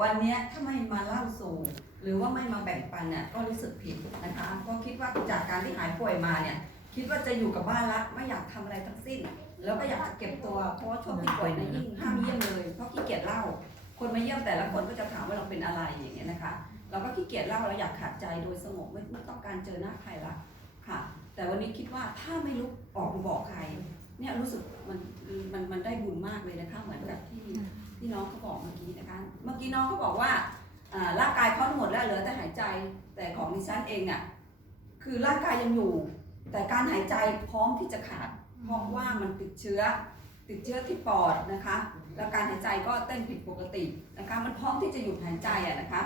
วันนี้ถ้าไม่มาเล่าสู่ หรือว่าไม่มาแบ่งปันเนี่ยก็รู้สึกผิดนะคะ ก็คิดว่าจากการที่หายป่วยมาเนี่ย คิดว่าจะอยู่กับบ้านละไม่อยากทำอะไรทั้งสิ้น แล้วก็อยากจะเก็บตัว เพราะช่วงที่ป่วยเนยยิ่งห้ามเยี่ยมเลยเพราะขี้เกียจเล่า คนมาเยี่ยมแต่ละคนก็จะถามว่าเราเป็นอะไรอย่างเงี้ยนะคะ เราก็ขี้เกียจเล่าเราอยากขาดใจโดยสงบไม่ไม่ต้องการเจอหน้าใครละค่ะ แต่วันนี้คิดว่าถ้าไม่ลุกออกบอกใครเนี่ยรู้สึกมันมันมันได้บุญมากเลยนะคะเหมือนกับที่ที่น้อง กี้น้องเขาบอกว่าร่างกายเขาหมดแล้วเหลือแต่หายใจแต่ของดิฉันเองอะคือร่างกายยังอยู่ แต่การหายใจพร้อมที่จะขาดเพราะว่ามันติดเชื้อ ติดเชื้อที่ปอดนะคะ แล้วการหายใจก็เต้นผิดปกตินะคะ มันพร้อมที่จะหยุดหายใจอะนะคะ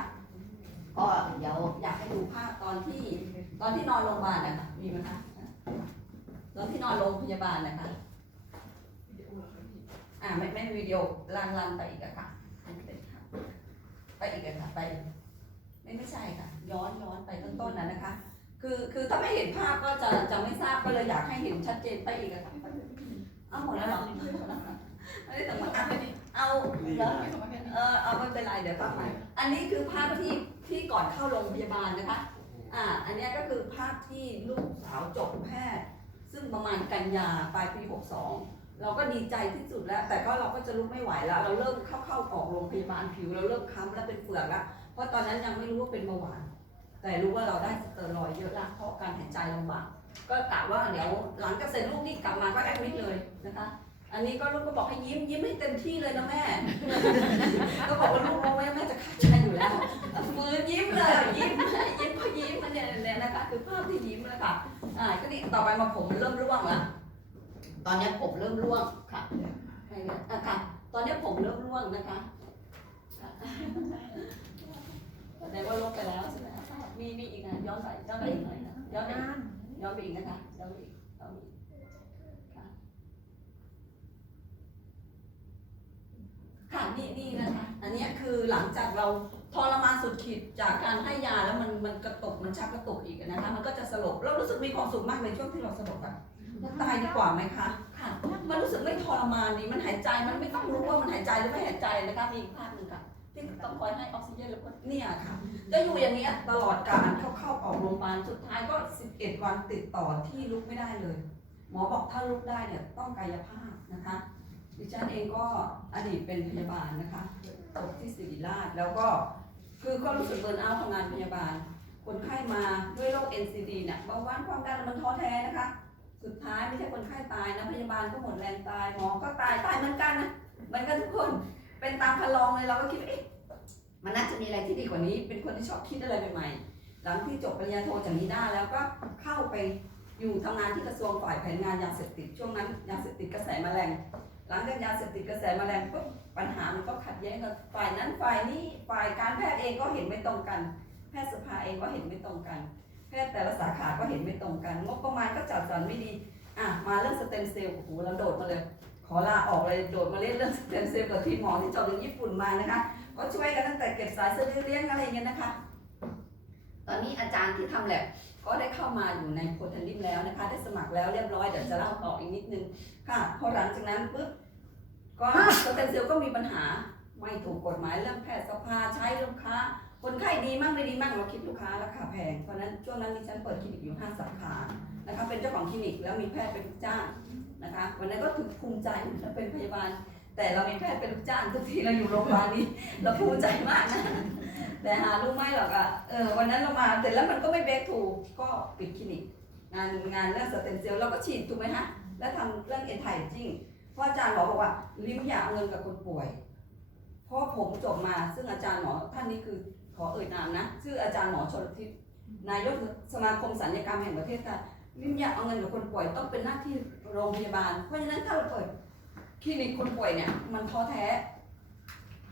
ก็เดี๋ยวอยากให้ดูภาพตอนที่ตอนที่นอนโรงพยาบาลนะคะมีไหมคะตอนที่นอนโรงพยาบาลนะคะอ่าไม่ไม่วิดีโอลันลันไปอีกอะค่ะอันนี้เป็นภาพ ไปอีกอะค่ะไป ไม่ไม่ใช่ค่ะ ย้อนย้อนไปต้นๆนะนะคะ คือคือถ้าไม่เห็นภาพก็จะจะไม่ทราบก็เลยอยากให้เห็นชัดเจนไปอีกอะค่ะเอาหมดแล้วเหรออันนี้แต่ว่าเอาเอาเหรอเออเอาไม่เป็นไรเดี๋ยวภาพใหม่อันนี้คือภาพที่ที่ก่อนเข้าโรงพยาบาลนะคะ อ่า อันเนี้ยก็คือภาพที่ลูกสาวจบแพทย์ ซึ่งประมาณกันยาปลายปี 62 เราก็ดีใจที่สุดแล้ว แต่ก็เราก็จะลุกไม่ไหวแล้ว เราเริ่มเข้าเข้าออกโรงพยาบาลผิว เราเริ่มค้ำแล้วเป็นเฟือกแล้วเพราะตอนนั้นยังไม่รู้ว่าเป็นเบาหวาน แต่รู้ว่าเราได้สเตอรอยเยอะละเพราะการหายใจลำบากก็กะว่าเดี๋ยวหลังจากเสร็จลูกนี่กลับมาก็แอดมิดเลยนะคะ อันนี้ก็ลูกก็บอกให้ยิ้มยิ้มให้เต็มที่เลยนะแม่ ก็บอกว่าลูกรู้ไหมแม่จะขาดใจอยู่แล้วมือยิ้มเลยยิ้มยิ้มก็ยิ้มมันเนี่ยเนี่ยนะคะคือภาพที่ยิ้มเลยค่ะอ่าก็นี่ต่อไปมาผมเริ่มร่วงละ ตอนนี้ผมเริ่มร่วงค่ะให้เนี่ยอะค่ะ ตอนนี้ผมเริ่มร่วงนะคะแสดงว่าลบไปแล้วใช่ไหมมีมีอีกนะย้อนไปย้อนไปอีกหน่อยนะย้อนไปอีกย้อนไปอีกนะคะย้อนไปอีกย้อนไปอีกค่ะค่ะนี่นี่นะคะ อันเนี้ยคือหลังจากเราทรมานสุดขีดจากการให้ยาแล้วมันมันกระตุกมันชักกระตุกอีกนะคะ มันก็จะสลบเรารู้สึกมีความสุขมากในช่วงที่เราสลบอะ ตายดีกว่าไหมคะ ค่ะ มันรู้สึกไม่ทรมานดีมันหายใจ มันไม่ต้องรู้ว่ามันหายใจหรือไม่หายใจนะคะมีอีกภาพหนึ่งค่ะ ที่ต้องคอยให้ออกซิเจนแล้วก็เนี่ยค่ะ จะอยู่อย่างเนี้ยตลอดการเข้าเข้าออกโรงพยาบาล สุดท้ายก็ 11 วันติดต่อที่ลุกไม่ได้เลย หมอบอกถ้าลุกได้เนี่ยต้องกายภาพนะคะ ดิฉันเองก็อดีตเป็นพยาบาลนะคะจบที่ศิริราช แล้วก็คือก็รู้สึกเบิร์นเอาท์ทำงานพยาบาล คนไข้มาด้วยโรค NCD เนี่ยเบาหวานความดันมันท้อแท้นะคะ สุดท้ายไม่ใช่คนไข้ตายนะพยาบาลก็หมดแรงตายหมอก็ตายตายเหมือนกันนะเหมือนกันทุกคนเป็นตามคันลองเลยเราก็คิดว่าเอ๊ะมันน่าจะมีอะไรที่ดีกว่านี้ เป็นคนที่ชอบคิดอะไรใหม่ๆหลังที่จบปริญญาโทจากนิด้าแล้วก็เข้าไปอยู่ทำงานที่กระทรวงฝ่ายแผนงานยาเสพติดช่วงนั้นยาเสพติดกระแสแมลงหลังจากยาเสพติดกระแสแมลงปุ๊บปัญหามันก็ขัดแย้งกันฝ่ายนั้นฝ่ายนี้ฝ่ายการแพทย์เองก็เห็นไม่ตรงกัน แพทยสภาเองก็เห็นไม่ตรงกัน พทย์แต่ละสาขาก็เห็นไม่ตรงกัน งบประมาณก็จัดสรรไม่ดี อะ มาเรื่องสเต็มเซลล์โอ้โหเราโดดมาเลย ขอลาออกเลยโดดมาเล่นเรื่องสเต็มเซลล์กับทีมหมอที่จบจากญี่ปุ่นมานะคะ ก็ช่วยกันตั้งแต่เก็บสายสะดือเลี้ยงอะไรเงี้ยนะคะ ตอนนี้อาจารย์ที่ทำแลบก็ได้เข้ามาอยู่ในโพทันดิมแล้วนะคะ ได้สมัครแล้วเรียบร้อยเดี๋ยวจะเล่าต่ออีกนิดนึงค่ะพอหลังจากนั้นปุ๊บก็สเต็มเซลล์ก็มีปัญหา ไม่ถูกกฎหมายเรื่องแพทยสภาใช้ลูกค้า คนไข้ดีมั่งไม่ดีมั่งเราคิดลูกค้าราคาแพง เพราะนั้นช่วงนั้นดิฉันเปิดคลินิกอยู่ห้าสาขานะคะเป็นเจ้าของคลินิกแล้วมีแพทย์เป็นลูกจ้างนะคะวันนั้นก็ถึงภูมิใจเราเป็นพยาบาล แต่เรามีแพทย์เป็นลูกจ้างทุกทีเราอยู่โรงพยาบาลนี้เราภูมิใจมากนะแต่หารู้ไหมหรอกอะเออวันนั้นเรามาเสร็จแล้วมันก็ไม่เบรกถูกก็ปิดคลินิกงานงานเรื่องสเต็มเซลล์เราก็ฉีดถูกไหมฮะแล้วทำเรื่องเอ็นไทจิ้งเพราะอาจารย์หมอบอกว่าลิ้มอย่าเอาเงินกับคนป่วย ราะผมจบมาซึ่งอาจารย์หมอท่านนี้คือขอเอ่ยนามนะชื่ออาจารย์หมอชลทิศนายกสมาคมศัลยกรรมแห่งประเทศไทยลิ้มอย่าเอาเงินกับคนป่วยต้องเป็นหน้าที่โรงพยาบาล เพราะฉะนั้นถ้าเราเปิดคลินิกคนป่วยเนี่ยมันท้อแท้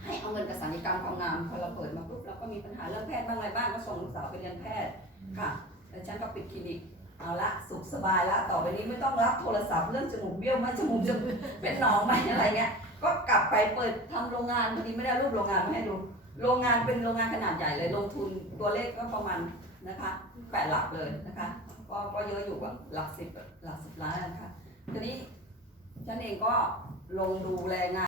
ให้เอาเงินกับศัลยกรรมความงามพอเราเปิดมาปุ๊บเราก็มีปัญหาเรื่องแพทย์บ้างอะไรบ้างก็ส่งลูกสาวไปเรียนแพทย์ค่ะแล้วฉันก็ปิดคลินิกเอาละสุขสบายละต่อไปนี้ไม่ต้องรับโทรศัพท์เรื่องจมูกเบี้ยวไหมจมูกจะเป็นหนองไหมอะไรเงี้ย ก็กลับไปเปิดทำโรงงานพอดีไม่ได้รูปโรงงานมาให้ดู โรงงานเป็นโรงงานขนาดใหญ่เลย ลงทุนตัวเลขก็ประมาณนะคะแปดหลักเลยนะคะ ก็ก็เยอะอยู่อะหลักสิบหลักสิบล้านนะคะทีนี้ฉันเองก็ลงดูแรงงาน